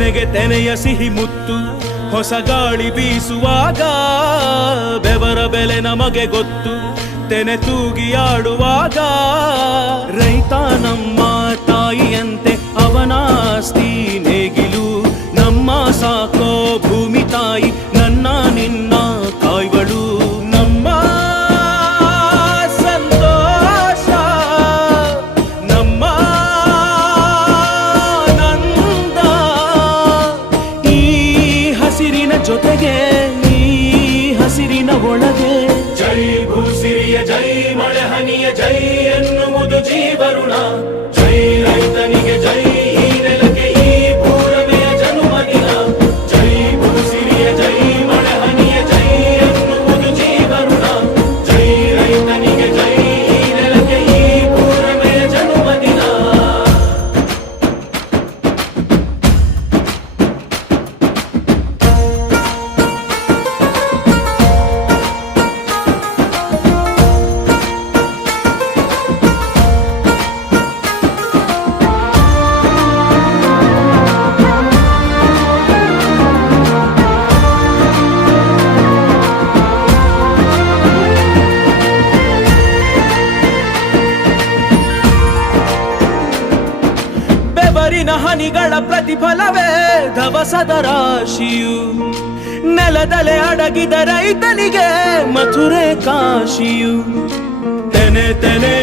ತೆನೆಗೆ ತೆನೆಯ ಸಿಹಿ ಮುತ್ತು ಹೊಸ ಗಾಳಿ ಬೀಸುವಾಗ ಬೆವರ ಬೆಲೆ ನಮಗೆ ಗೊತ್ತು ತೆನೆ ತೂಗಿ ಆಡುವಾಗ ರೈತ ನಮ್ಮ ತಾಯಿಯಂತೆ ಅವನಾಸ್ತಿ ನೇಗಿಲು ನಮ್ಮ ಸಾಕೋ ಭೂಮಿ ತಾಯಿ ನನ್ನ ನಿನ್ನ ಕಾಯ್ಗಳು ನಮ್ಮ ಸಂತೋಷ ನಮ್ಮ ನಂದ ಈ ಹಸಿರಿನ ಜೊತೆಗೆ ಈ ಹಸಿರಿನ ಒಳಗೆ ಜೈ ಭೂಸಿರಿಯ ಜೈ ಮಳೆ ಹನಿಯ ಜೈ ಎನ್ನುವುದು ಜೀವರುಣ ಜೈ ರೈತನಿಗೆ ಜೈ ಈ ನೆಲಕ್ಕೆ ಈ ಪೂರಮೆಯ ಜನುಮದಿನ ಜೈ ಭೂಸಿರಿಯ ಜೈ ಮಳೆ ಹನಿಯ ಜೈ ಎನ್ನುವುದು ಜೀವರುಣ ಜೈ ರೈತನಿಗೆ ಜೈ ಈ ನೆಲಕ್ಕೆ ಈ ಪೂರಮೆಯ ಜನುಮದಿನ ಬೆವರಿನ ಹನಿಗಳ ಪ್ರತಿಫಲವೇ ಧವಸದ ರಾಶಿಯು ನೆಲದಲೆ ಅಡಗಿದ ರೈತನಿಗೆ ಮಥುರೆ ಕಾಶಿಯು ತೆನೆ ತೆನೆ